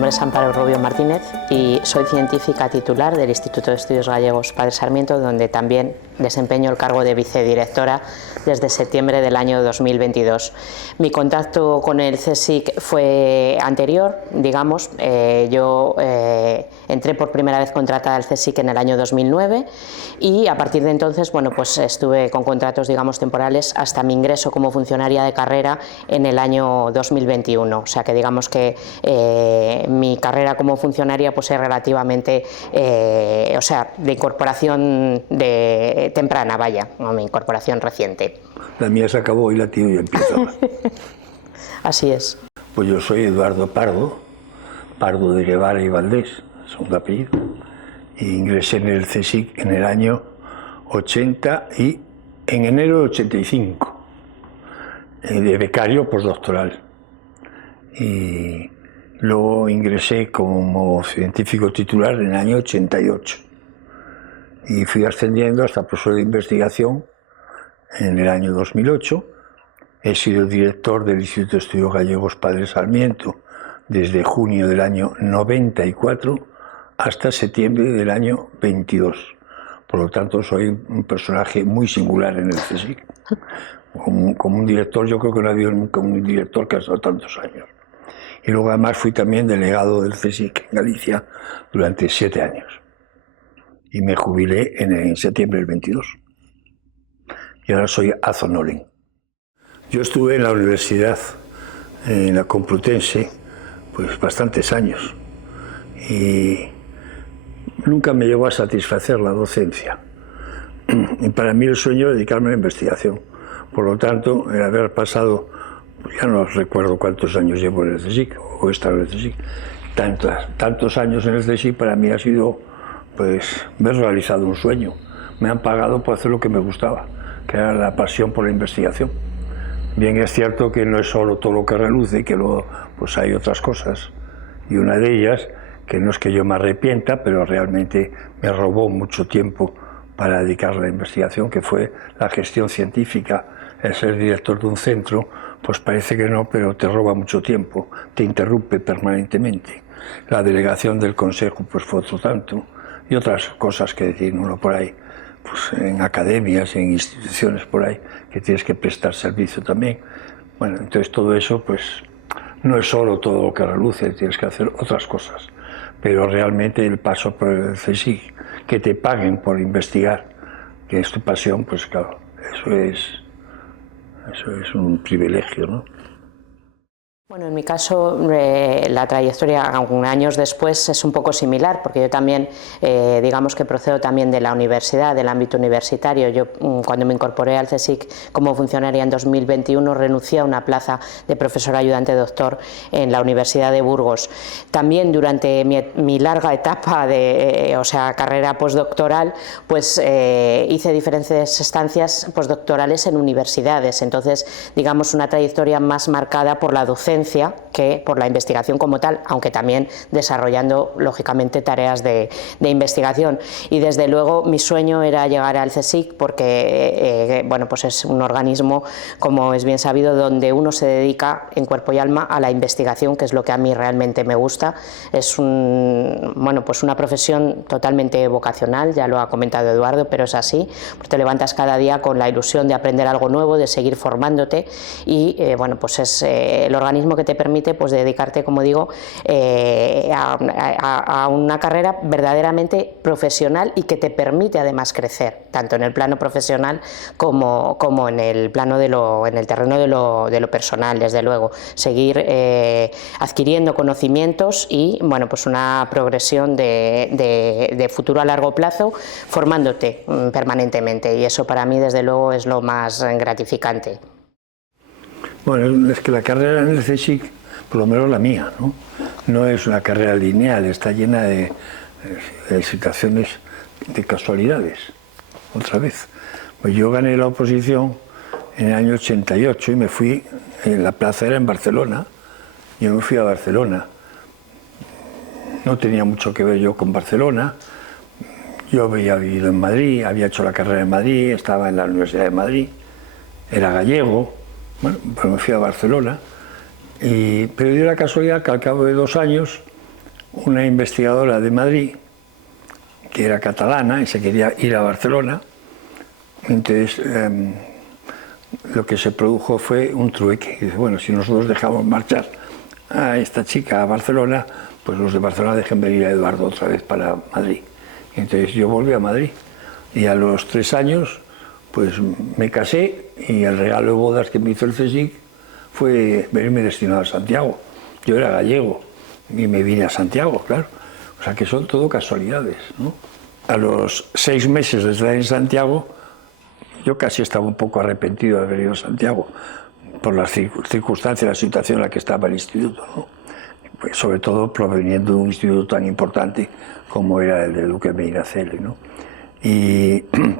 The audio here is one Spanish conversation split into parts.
nombre es Amparo Rubio Martínez y soy científica titular del Instituto de Estudios Gallegos Padre Sarmiento, donde también desempeño el cargo de vicedirectora desde septiembre del año 2022. Mi contacto con el CSIC fue anterior, digamos. Yo entré por primera vez contratada al CSIC en el año 2009 y a partir de entonces, bueno, pues estuve con contratos, digamos, temporales hasta mi ingreso como funcionaria de carrera en el año 2021. O sea que digamos que mi carrera como funcionaria pues es relativamente, o sea, de incorporación temprana, vaya, no, mi incorporación reciente. La mía se acabó y la tuya ya empieza. Así es. Pues yo soy Eduardo Pardo, Pardo de Guevara y Valdés, segundo apellido, e ingresé en el CSIC en el año 80 y en enero de 85, de becario postdoctoral. Y luego ingresé como científico titular en el año 88 y fui ascendiendo hasta profesor de investigación en el año 2008. He sido director del Instituto de Estudios Gallegos Padre Sarmiento desde junio del año 94 hasta septiembre del año 22. Por lo tanto, soy un personaje muy singular en el CSIC. Como un director, yo creo que no ha habido nunca un director que ha estado tantos años. Y luego además fui también delegado del CSIC en Galicia durante 7 años. Y me jubilé en septiembre del 22. Y ahora soy ad honorem. Yo estuve en la universidad, en la Complutense, pues bastantes años. Y nunca me llegó a satisfacer la docencia. Y para mí el sueño era dedicarme a la investigación. Por lo tanto, el haber pasado, pues ya no recuerdo cuántos años llevo en el CSIC, o he estado en el CSIC, tantos años en el CSIC para mí ha sido, pues, haber realizado un sueño. Me han pagado por hacer lo que me gustaba, que era la pasión por la investigación. Bien es cierto que no es solo todo lo que reluce, que luego pues hay otras cosas. Y una de ellas, que no es que yo me arrepienta, pero realmente me robó mucho tiempo para dedicar a la investigación, que fue la gestión científica. El ser director de un centro, pues parece que no, pero te roba mucho tiempo, te interrumpe permanentemente. La delegación del consejo pues fue otro tanto, y otras cosas que decir uno por ahí, pues en academias, en instituciones por ahí, que tienes que prestar servicio también. Bueno, entonces todo eso pues no es solo todo lo que reluce, tienes que hacer otras cosas. Pero realmente el paso por el CSIC, que te paguen por investigar, que es tu pasión, pues claro, eso es un privilegio, ¿no? Bueno, en mi caso la trayectoria, aún años después, es un poco similar, porque yo también, digamos que procedo también de la universidad, del ámbito universitario. Yo cuando me incorporé al CSIC como funcionaria en 2021 renuncié a una plaza de profesor ayudante doctor en la Universidad de Burgos. También durante mi larga etapa de, o sea, carrera postdoctoral, pues hice diferentes estancias postdoctorales en universidades. Entonces, digamos, una trayectoria más marcada por la docencia que por la investigación como tal, aunque también desarrollando lógicamente tareas de investigación. Y desde luego mi sueño era llegar al CSIC porque bueno, pues es un organismo, como es bien sabido, donde uno se dedica en cuerpo y alma a la investigación, que es lo que a mí realmente me gusta. Es bueno, pues una profesión totalmente vocacional, ya lo ha comentado Eduardo, pero es así. Te levantas cada día con la ilusión de aprender algo nuevo, de seguir formándote y bueno, pues es el organismo que te permite pues dedicarte, como digo, a una carrera verdaderamente profesional y que te permite además crecer, tanto en el plano profesional como en el plano en el terreno de lo personal, desde luego. Seguir adquiriendo conocimientos y bueno, pues una progresión de futuro a largo plazo, formándote permanentemente, y eso para mí desde luego es lo más gratificante. Bueno, es que la carrera en el CSIC, por lo menos la mía, no es una carrera lineal, está llena de situaciones, de casualidades. Otra vez, pues yo gané la oposición en el año 88 y me fui, la plaza era en Barcelona, yo me fui a Barcelona. No tenía mucho que ver yo con Barcelona, yo había vivido en Madrid, había hecho la carrera en Madrid, estaba en la Universidad de Madrid, era gallego. Bueno, pues me fui a Barcelona, pero dio la casualidad que al cabo de 2 años una investigadora de Madrid, que era catalana y se quería ir a Barcelona. Entonces, lo que se produjo fue un trueque. Dice, bueno, si nosotros dejamos marchar a esta chica a Barcelona, pues los de Barcelona dejen venir a Eduardo otra vez para Madrid. Entonces yo volví a Madrid y a los 3 años pues me casé y el regalo de bodas que me hizo el CSIC fue venirme destinado a Santiago. Yo era gallego y me vine a Santiago, claro. O sea que son todo casualidades, ¿no? A los 6 meses de estar en Santiago, yo casi estaba un poco arrepentido de haber ido a Santiago por las circunstancias, la situación en la que estaba el instituto, ¿no? Pues sobre todo proveniendo de un instituto tan importante como era el de Duque Medinaceli, ¿no?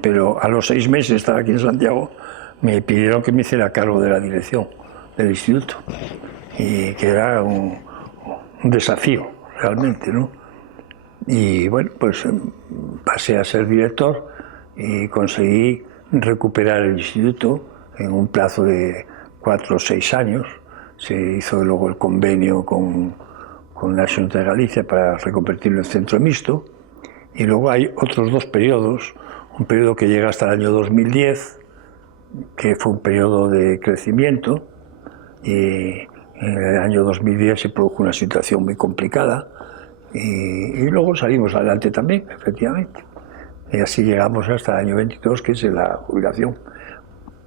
Pero a los 6 meses de estar aquí en Santiago me pidieron que me hiciera cargo de la dirección del instituto, y que era un desafío realmente, ¿no? Y bueno, pues pasé a ser director y conseguí recuperar el instituto en un plazo de 4 o 6 años. Se hizo luego el convenio con la Xunta de Galicia para reconvertirlo en centro mixto, y luego hay otros 2 periodos, un periodo que llega hasta el año 2010, que fue un periodo de crecimiento, y en el año 2010 se produjo una situación muy complicada, y luego salimos adelante también, efectivamente. Y así llegamos hasta el año 22, que es la jubilación.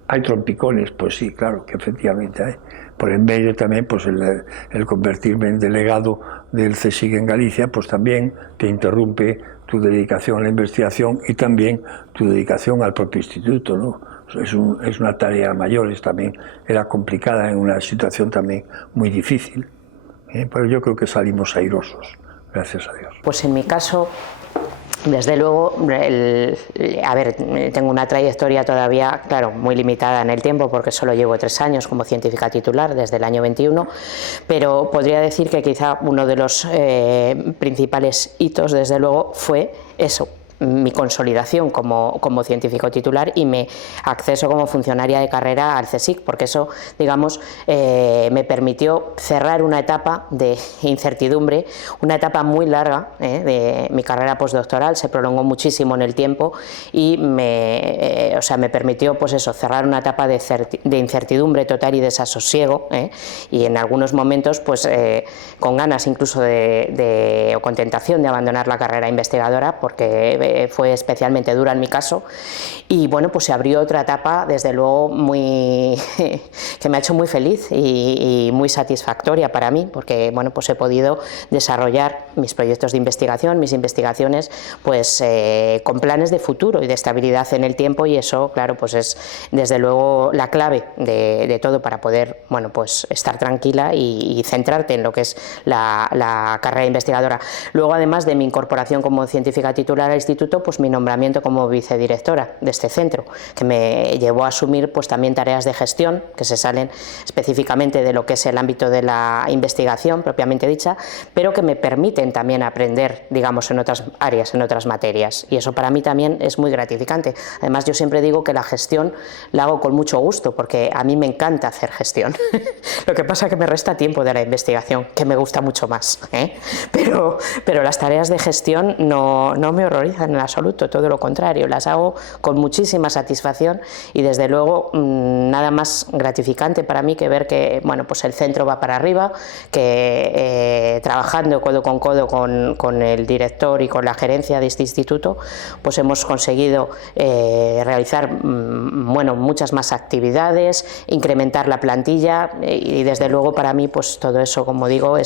¿Hay trompicones? Pues sí, claro, que efectivamente hay. Por en medio también, pues el convertirme en delegado del CSIC en Galicia, pues también te interrumpe tu dedicación a la investigación y también tu dedicación al propio instituto, ¿no? Es una tarea mayor, también era complicada en una situación también muy difícil, pero yo creo que salimos airosos, gracias a Dios. Pues en mi caso, desde luego, tengo una trayectoria todavía, claro, muy limitada en el tiempo porque solo llevo 3 años como científica titular desde el año 21, pero podría decir que quizá uno de los principales hitos, desde luego, fue eso, mi consolidación como científico titular y mi acceso como funcionaria de carrera al CSIC, porque eso, digamos, me permitió cerrar una etapa de incertidumbre, una etapa muy larga de mi carrera postdoctoral, se prolongó muchísimo en el tiempo y me permitió, pues eso, cerrar una etapa de incertidumbre total y desasosiego, y en algunos momentos, pues con ganas incluso o con tentación de abandonar la carrera investigadora, porque fue especialmente dura en mi caso, y bueno, pues se abrió otra etapa, desde luego, que me ha hecho muy feliz y muy satisfactoria para mí, porque bueno, pues he podido desarrollar mis proyectos de investigación, mis investigaciones, pues con planes de futuro y de estabilidad en el tiempo, y eso, claro, pues es desde luego la clave de todo para poder, bueno, pues estar tranquila y centrarte en lo que es la carrera investigadora. Luego, además de mi incorporación como científica titular al instituto, pues mi nombramiento como vicedirectora de este centro, que me llevó a asumir pues también tareas de gestión que se salen específicamente de lo que es el ámbito de la investigación propiamente dicha, pero que me permiten también aprender, digamos, en otras áreas, en otras materias, y eso para mí también es muy gratificante. Además, yo siempre digo que la gestión la hago con mucho gusto, porque a mí me encanta hacer gestión. Lo que pasa es que me resta tiempo de la investigación, que me gusta mucho más, pero las tareas de gestión no me horrorizan en absoluto, todo lo contrario, las hago con muchísima satisfacción, y desde luego nada más gratificante para mí que ver que, bueno, pues el centro va para arriba, que trabajando codo con codo con el director y con la gerencia de este instituto, pues hemos conseguido realizar bueno, muchas más actividades, incrementar la plantilla, y desde luego para mí pues todo eso, como digo,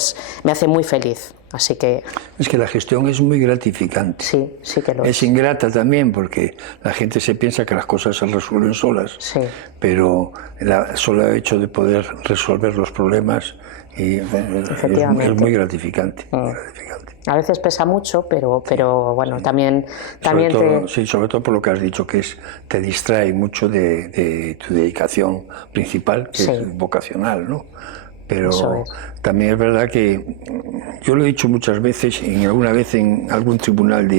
me hace muy feliz. Así que... Es que la gestión es muy gratificante. Sí, sí que lo es. Es ingrata también, porque la gente se piensa que las cosas se resuelven solas, sí, pero el solo hecho de poder resolver los problemas es muy gratificante. A veces pesa mucho, pero bueno, también sobre todo por lo que has dicho, que te distrae mucho de tu dedicación principal, que es vocacional, ¿no? Pero también es verdad que yo lo he dicho muchas veces, alguna vez en algún tribunal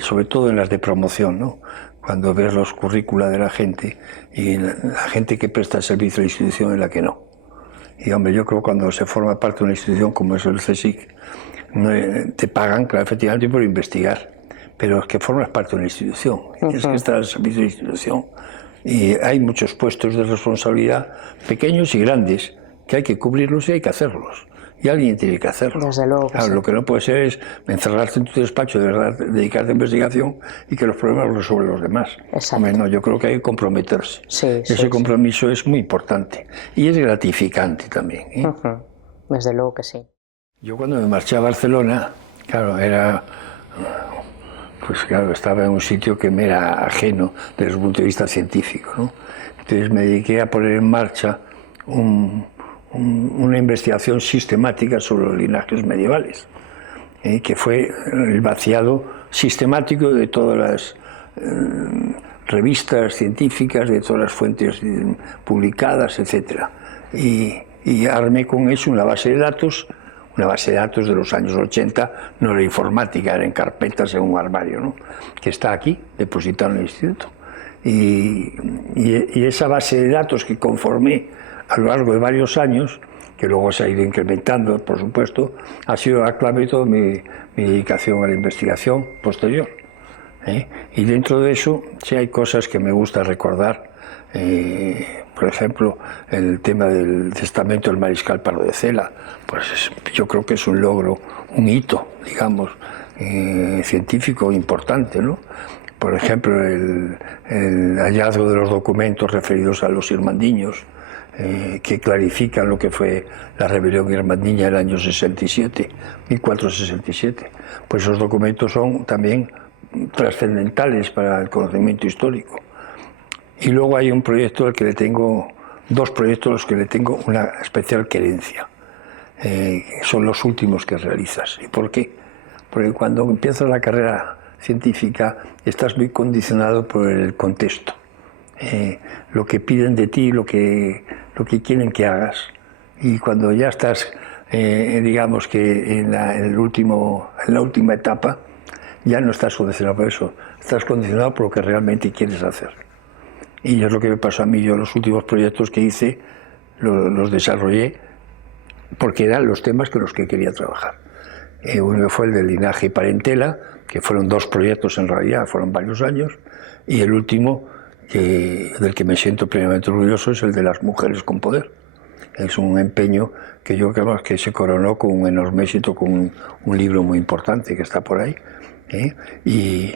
sobre todo en las de promoción, ¿no? Cuando ves los currícula de la gente y la gente que presta servicio a la institución y la que no. Y hombre, yo creo que cuando se forma parte de una institución como es el CSIC, te pagan, claro, efectivamente, por investigar, pero es que formas parte de una institución, tienes que estar al servicio de la institución. Y hay muchos puestos de responsabilidad, pequeños y grandes, que hay que cubrirlos y hay que hacerlos. Y alguien tiene que hacerlo. Desde luego que claro, sí. Lo que no puede ser es encerrarte en tu despacho, de verdad, dedicarte a investigación y que los problemas los resuelven los demás. Hombre, no, yo creo que hay que comprometerse. Ese compromiso es muy importante y es gratificante también. Desde luego que sí. Yo cuando me marché a Barcelona, claro, estaba en un sitio que me era ajeno desde el punto de vista científico, ¿no? Entonces me dediqué a poner en marcha una investigación sistemática sobre los linajes medievales, que fue el vaciado sistemático de todas las revistas científicas, de todas las fuentes publicadas, etc. Y armé con eso una base de datos de los años 80, no era informática, era en carpetas en un armario, ¿no? Que está aquí, depositada en el instituto. Y esa base de datos que conformé a lo largo de varios años, que luego se ha ido incrementando, por supuesto, ha sido la clave de toda mi dedicación a la investigación posterior. Y dentro de eso sí hay cosas que me gusta recordar, por ejemplo, el tema del testamento del mariscal Pardo de Cela, pues yo creo que es un logro, un hito, digamos, científico importante, ¿no? Por ejemplo, el hallazgo de los documentos referidos a los irmandiños, que clarifican lo que fue la rebelión irmandiña del año 67, 1467. Pues esos documentos son también trascendentales para el conocimiento histórico. Y luego hay un proyecto al que le tengo, dos proyectos a los que le tengo una especial querencia. Son los últimos que realizas. ¿Y por qué? Porque cuando empiezas la carrera científica estás muy condicionado por el contexto. Lo que piden de ti, lo que quieren que hagas. Y cuando ya estás, digamos que en la última etapa, ya no estás condicionado por eso, estás condicionado por lo que realmente quieres hacer. Y es lo que me pasó a mí. Yo los últimos proyectos que hice los desarrollé porque eran los temas con los que quería trabajar. Uno fue el del linaje y parentela, que fueron dos proyectos en realidad, fueron varios años, y el último, del que me siento plenamente orgulloso, es el de las mujeres con poder. Es un empeño que yo creo que se coronó con un enorme éxito, con un libro muy importante que está por ahí. Y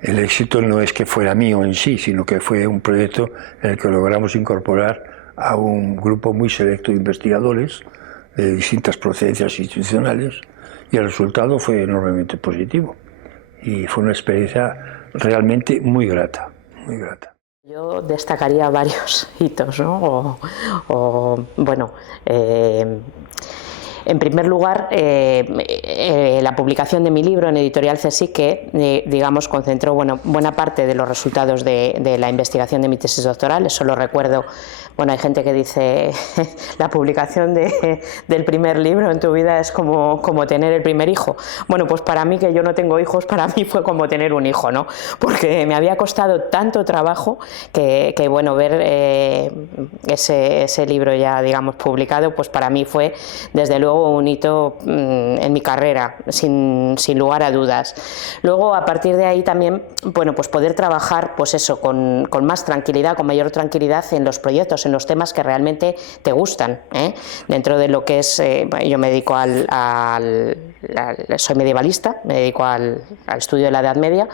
el éxito no es que fuera mío en sí, sino que fue un proyecto en el que logramos incorporar a un grupo muy selecto de investigadores de distintas procedencias institucionales, y el resultado fue enormemente positivo. Y fue una experiencia realmente muy grata, muy grata. Yo destacaría varios hitos, ¿no? Bueno, en primer lugar, la publicación de mi libro en Editorial CSIC, que digamos concentró buena parte de los resultados de la investigación de mi tesis doctoral. Eso lo recuerdo. Bueno, hay gente que dice la publicación del primer libro en tu vida es como tener el primer hijo. Bueno, pues para mí, que yo no tengo hijos, para mí fue como tener un hijo, ¿no? Porque me había costado tanto trabajo que bueno, ver ese libro ya, digamos, publicado, pues para mí fue desde luego un hito en mi carrera, sin lugar a dudas. Luego, a partir de ahí también, bueno, pues poder trabajar, pues eso, con más tranquilidad, con mayor tranquilidad en los proyectos, en los temas que realmente te gustan, dentro de lo que es, yo me dedico soy medievalista, me dedico al estudio de la Edad Media,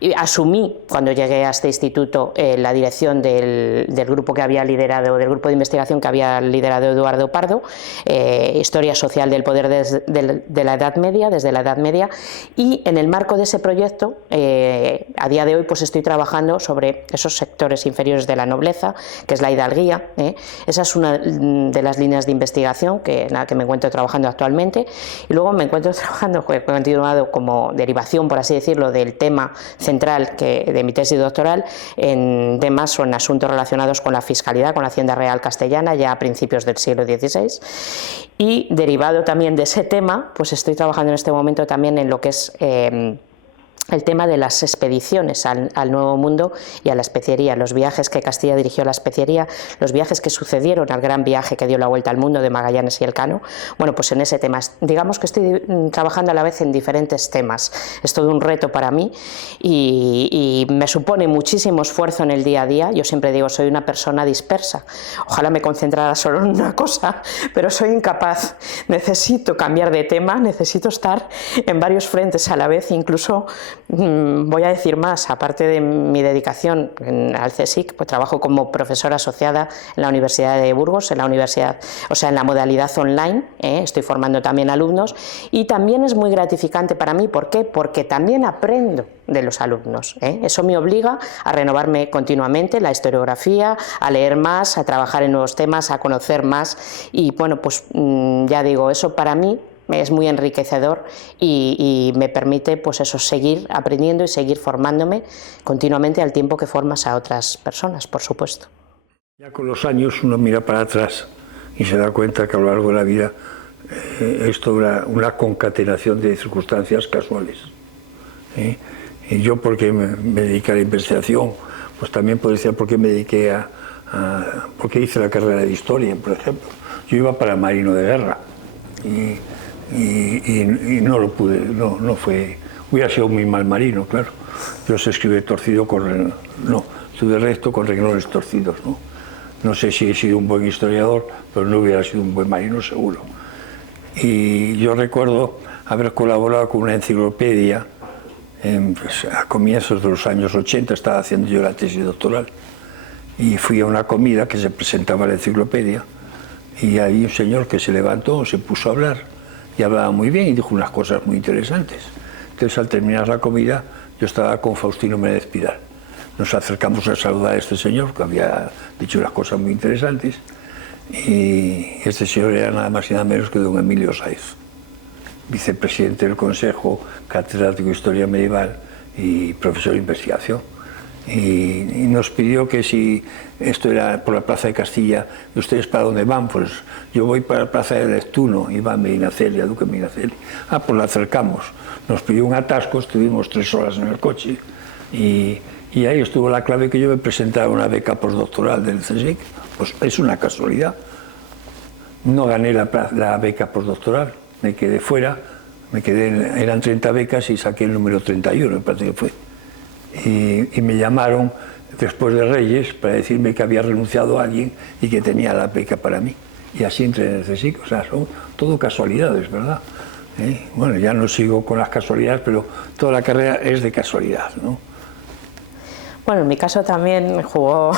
y asumí cuando llegué a este instituto la dirección del grupo que había liderado, del grupo de investigación que había liderado Eduardo Pardo, Historia Social del Poder de la Edad Media, desde la Edad Media, y en el marco de ese proyecto, a día de hoy pues estoy trabajando sobre esos sectores inferiores de la nobleza, que es la hidalguía. Esa es una de las líneas de investigación en la que me encuentro trabajando actualmente, y luego me encuentro trabajando, he continuado como derivación, por así decirlo, del tema central de mi tesis doctoral, en temas o en asuntos relacionados con la fiscalidad, con la Hacienda Real Castellana, ya a principios del siglo XVI, y derivado también de ese tema, pues estoy trabajando en este momento también en lo que es el tema de las expediciones al Nuevo Mundo y a la especiería, los viajes que Castilla dirigió a la especiería, los viajes que sucedieron al gran viaje que dio la vuelta al mundo de Magallanes y Elcano. Bueno, pues en ese tema, digamos que estoy trabajando a la vez en diferentes temas. Es todo un reto para mí y me supone muchísimo esfuerzo en el día a día. Yo siempre digo, soy una persona dispersa. Ojalá me concentrara solo en una cosa, pero soy incapaz. Necesito cambiar de tema, necesito estar en varios frentes a la vez, incluso voy a decir más, aparte de mi dedicación al CSIC, pues trabajo como profesora asociada en la Universidad de Burgos, en la universidad, o sea, en la modalidad online, estoy formando también alumnos y también es muy gratificante para mí. ¿Por qué? Porque también aprendo de los alumnos, Eso me obliga a renovarme continuamente, la historiografía, a leer más, a trabajar en nuevos temas, a conocer más y bueno, pues ya digo, eso para mí es muy enriquecedor y me permite pues eso, seguir aprendiendo y seguir formándome continuamente al tiempo que formas a otras personas, por supuesto. Ya con los años uno mira para atrás y se da cuenta que a lo largo de la vida es toda una concatenación de circunstancias casuales. Y yo, porque me dediqué a la investigación, pues también puedo decir por qué me dediqué por qué hice la carrera de historia, por ejemplo. Yo iba para marino de guerra y no lo pude, no fue, hubiera sido muy mal marino, claro. Yo sé escribir torcido estuve recto con renglones torcidos, ¿no? No sé si he sido un buen historiador, pero no hubiera sido un buen marino seguro. Y yo recuerdo haber colaborado con una enciclopedia, pues, a comienzos de los años 80, estaba haciendo yo la tesis doctoral, y fui a una comida que se presentaba en la enciclopedia, y hay un señor que se levantó, se puso a hablar, y hablaba muy bien y dijo unas cosas muy interesantes. Entonces, al terminar la comida, yo estaba con Faustino Méndez Pidal. Nos acercamos a saludar a este señor, que había dicho unas cosas muy interesantes, y este señor era nada más y nada menos que don Emilio Sáez, vicepresidente del Consejo, catedrático de Historia Medieval y profesor de investigación. Y nos pidió que si esto era por la Plaza de Castilla, ¿y ustedes para dónde van? Pues yo voy para la Plaza de Neptuno, Iván Medinaceli, a Duque Medinaceli. Pues la acercamos. Nos pidió un atasco, estuvimos 3 horas en el coche y ahí estuvo la clave que yo me presentara una beca postdoctoral del CSIC. Pues es una casualidad. No gané la beca postdoctoral, me quedé fuera, eran 30 becas y saqué el número 31, me parece que fue. Y me llamaron después de Reyes para decirme que había renunciado a alguien y que tenía la beca para mí. Y así entré en el CSIC. O sea, son todo casualidades, ¿verdad? Bueno, ya no sigo con las casualidades, pero toda la carrera es de casualidad, ¿no? Bueno, en mi caso también jugó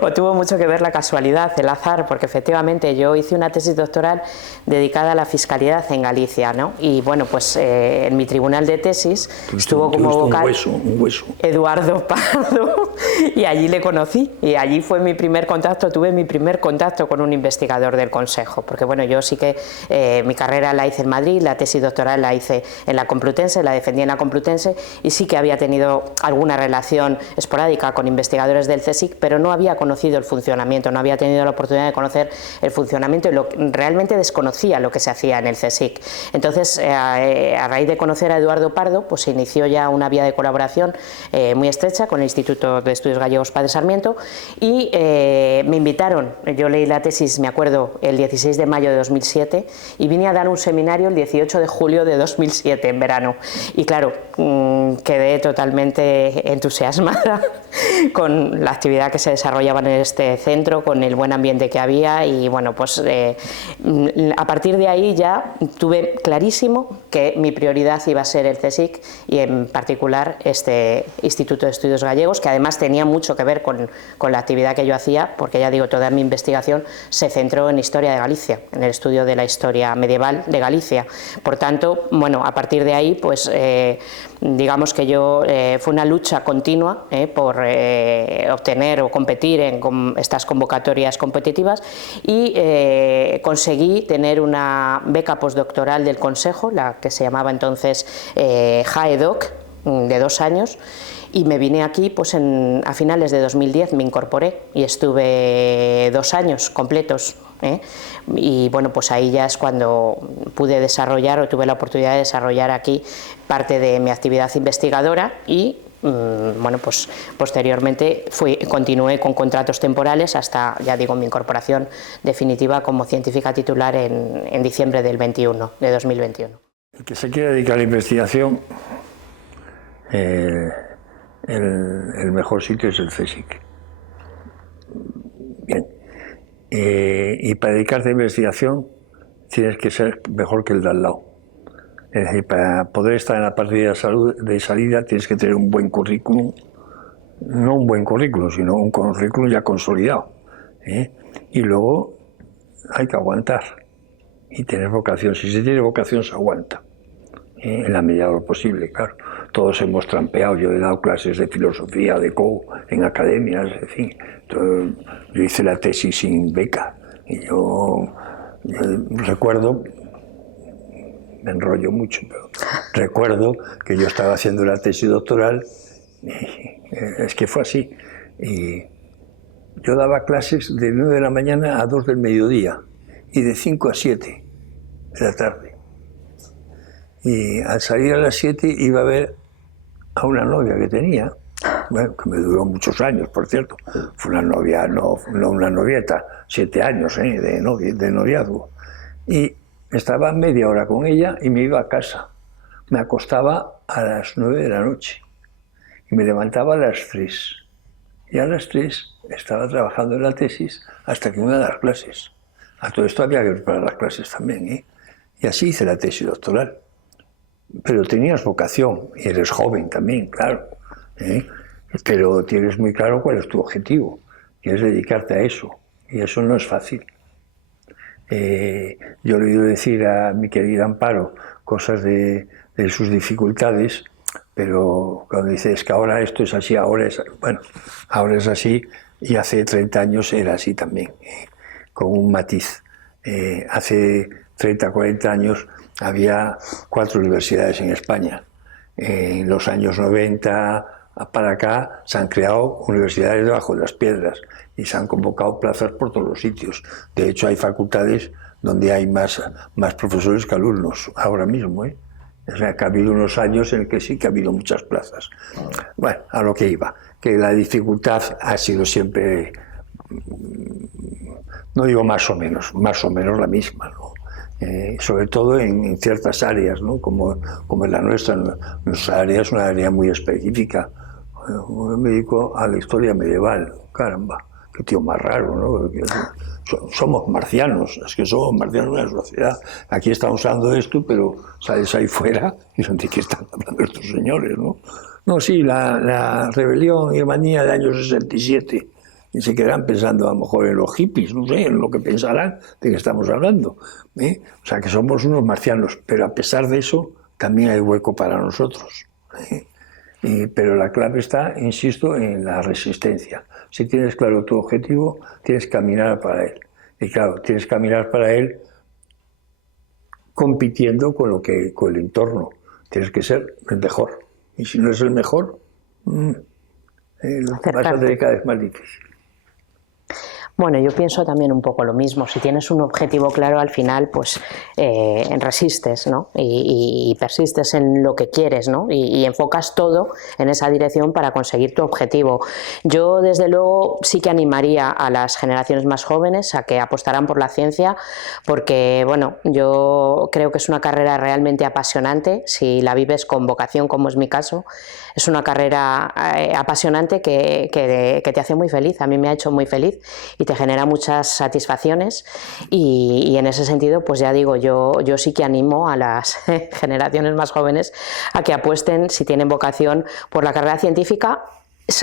o tuvo mucho que ver la casualidad, el azar, porque efectivamente yo hice una tesis doctoral dedicada a la fiscalidad en Galicia, ¿no? Y bueno, pues en mi tribunal de tesis estuvo como vocal un hueso. Eduardo Pardo y allí le conocí y allí fue mi primer contacto, tuve mi primer contacto con un investigador del Consejo, porque bueno, yo sí que mi carrera la hice en Madrid, la tesis doctoral la hice en la Complutense, la defendí en la Complutense y sí que había tenido alguna relación esporádica con investigadores del CSIC, pero no había conocido el funcionamiento, no había tenido la oportunidad de conocer el funcionamiento y realmente desconocía lo que se hacía en el CSIC. Entonces, a raíz de conocer a Eduardo Pardo, pues se inició ya una vía de colaboración muy estrecha con el Instituto de Estudios Gallegos Padre Sarmiento y me invitaron, yo leí la tesis, me acuerdo, el 16 de mayo de 2007 y vine a dar un seminario el 18 de julio de 2007, en verano. Y claro, quedé totalmente entusiasmada con la actividad que se desarrollaba en este centro, con el buen ambiente que había y bueno, pues a partir de ahí ya tuve clarísimo que mi prioridad iba a ser el CSIC y en particular este Instituto de Estudios Gallegos, que además tenía mucho que ver con la actividad que yo hacía, porque ya digo, toda mi investigación se centró en historia de Galicia, en el estudio de la historia medieval de Galicia. Por tanto, bueno, a partir de ahí, pues digamos que yo fue una lucha continua por obtener o competir en estas convocatorias competitivas y conseguí tener una beca postdoctoral del Consejo, la que se llamaba entonces JAEDOC, de 2 años, y me vine aquí pues a finales de 2010, me incorporé y estuve 2 años completos Y bueno, pues ahí ya es cuando pude desarrollar o tuve la oportunidad de desarrollar aquí parte de mi actividad investigadora y bueno, pues posteriormente continué con contratos temporales hasta, ya digo, mi incorporación definitiva como científica titular en diciembre de 2021. El que se quiera dedicar a la investigación, el mejor sitio es el CSIC. Bien. Y para dedicarte a investigación tienes que ser mejor que el de al lado. Es decir, para poder estar en la partida de salida tienes que tener un buen currículum, no un buen currículum, sino un currículum ya consolidado. Y luego hay que aguantar y tener vocación. Si se tiene vocación se aguanta, en la medida de lo posible, claro. Todos hemos trampeado, yo he dado clases de filosofía, de en academias, en fin. Entonces, yo hice la tesis sin beca y yo recuerdo, me enrollo mucho, pero recuerdo que yo estaba haciendo la tesis doctoral y es que fue así. Y yo daba clases de 9 de la mañana a 2 del mediodía y de 5 a 7 de la tarde. Y al salir a las 7 iba a ver a una novia que tenía, bueno, que me duró muchos años, por cierto. Fue una novia, no una novieta, 7 años de noviazgo. Y estaba media hora con ella y me iba a casa. Me acostaba a las 9 de la noche y me levantaba a las 3. Y a las 3 estaba trabajando en la tesis hasta que me iba a dar clases. A todo esto había que preparar las clases también, Y así hice la tesis doctoral. Pero tenías vocación y eres joven también, claro. Pero tienes muy claro cuál es tu objetivo. Quieres dedicarte a eso. Y eso no es fácil. Yo le he oído decir a mi querida Amparo cosas de sus dificultades, pero cuando dices que ahora esto es así, ahora es así, y hace 30 años era así también, con un matiz. Hace 30, 40 años había 4 universidades en España. En los años 90 para acá se han creado universidades debajo de las piedras y se han convocado plazas por todos los sitios. De hecho, hay facultades donde hay más profesores que alumnos ahora mismo. O sea, que ha habido unos años en el que sí que ha habido muchas plazas. Bueno, a lo que iba, que la dificultad ha sido siempre, no digo más o menos la misma, ¿no? Sobre todo en ciertas áreas, ¿no? como en la nuestra. Nuestra área es una área muy específica. Yo me dedico a la historia medieval. Caramba, qué tío más raro, ¿no? Somos marcianos, es que somos marcianos en la sociedad. Aquí estamos hablando de esto, pero sales ahí fuera y son de qué están hablando estos señores, ¿no? No, sí, la rebelión birmanía del año 67. Y se quedarán pensando a lo mejor en los hippies, no sé, en lo que pensarán de que estamos hablando. O sea, que somos unos marcianos, pero a pesar de eso también hay hueco para nosotros. Pero la clave está, insisto, en la resistencia. Si tienes claro tu objetivo, tienes que caminar para él. Y claro, tienes que caminar para él compitiendo con el entorno. Tienes que ser el mejor. Y si no es el mejor, vas a tener cada vez más difícil. Bueno, yo pienso también un poco lo mismo. Si tienes un objetivo claro, al final, pues resistes, ¿no? Y persistes en lo que quieres, ¿no? Y enfocas todo en esa dirección para conseguir tu objetivo. Yo, desde luego, sí que animaría a las generaciones más jóvenes a que apostaran por la ciencia, porque, bueno, yo creo que es una carrera realmente apasionante, si la vives con vocación, como es mi caso. Es una carrera apasionante que te hace muy feliz. A mí me ha hecho muy feliz y te genera muchas satisfacciones y en ese sentido, pues ya digo, yo sí que animo a las generaciones más jóvenes a que apuesten, si tienen vocación, por la carrera científica,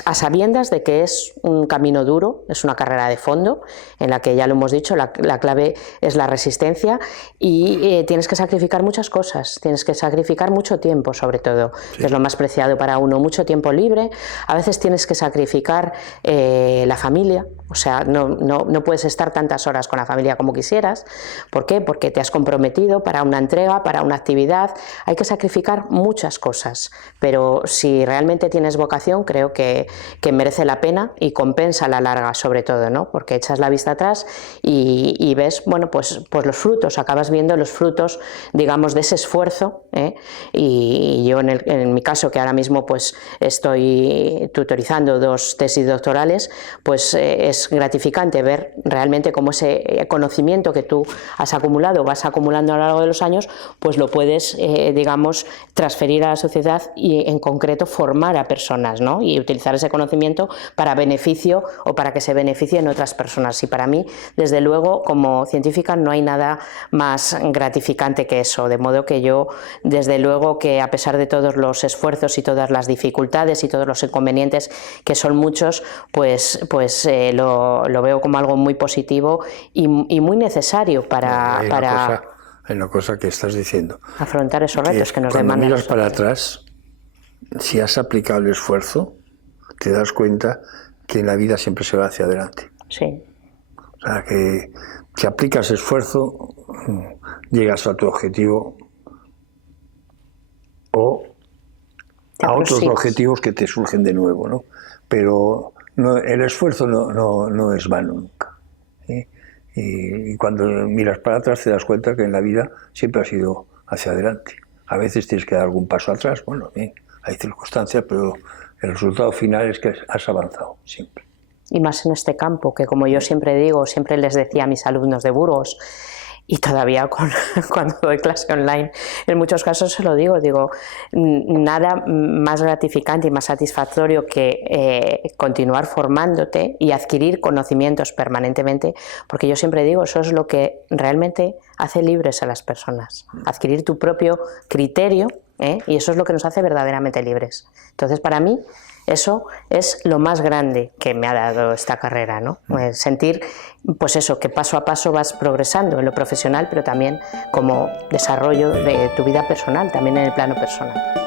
a sabiendas de que es un camino duro, es una carrera de fondo, en la que ya lo hemos dicho, la clave es la resistencia y tienes que sacrificar muchas cosas, tienes que sacrificar mucho tiempo, sobre todo, sí, que es lo más preciado para uno, mucho tiempo libre. A veces tienes que sacrificar la familia, O sea, no puedes estar tantas horas con la familia como quisieras. ¿Por qué? Porque te has comprometido para una entrega, para una actividad. Hay que sacrificar muchas cosas, pero si realmente tienes vocación, creo que merece la pena y compensa a la larga, sobre todo, ¿no? Porque echas la vista atrás y ves, bueno, pues los frutos, acabas viendo los frutos, digamos, de ese esfuerzo, ¿eh? Y yo en mi caso, que ahora mismo pues estoy tutorizando 2 tesis doctorales, pues es gratificante ver realmente cómo ese conocimiento que tú has acumulado, vas acumulando a lo largo de los años, pues lo puedes, digamos, transferir a la sociedad y en concreto formar a personas, ¿no? Y utilizar ese conocimiento para beneficio o para que se beneficien otras personas. Y para mí, desde luego, como científica no hay nada más gratificante que eso, de modo que yo, desde luego, que a pesar de todos los esfuerzos y todas las dificultades y todos los inconvenientes, que son muchos, pues lo veo como algo muy positivo y muy necesario para hay una cosa que estás diciendo. Afrontar esos retos que nos demandan. Cuando miras para atrás, si has aplicado el esfuerzo, te das cuenta que en la vida siempre se va hacia adelante. Sí. O sea, que si aplicas esfuerzo, llegas a tu objetivo o a otros objetivos que te surgen de nuevo, ¿no? Pero el esfuerzo no es vano nunca, ¿sí? Y cuando miras para atrás te das cuenta que en la vida siempre has ido hacia adelante. A veces tienes que dar algún paso atrás, bueno, bien, hay circunstancias, pero el resultado final es que has avanzado siempre. Y más en este campo, que como yo siempre digo, siempre les decía a mis alumnos de Burgos, y todavía cuando doy clase online, en muchos casos se lo digo, nada más gratificante y más satisfactorio que continuar formándote y adquirir conocimientos permanentemente, porque yo siempre digo, eso es lo que realmente hace libres a las personas, adquirir tu propio criterio, y eso es lo que nos hace verdaderamente libres. Entonces, para mí, eso es lo más grande que me ha dado esta carrera, ¿no? Sentir, pues eso, que paso a paso vas progresando en lo profesional, pero también como desarrollo de tu vida personal, también en el plano personal.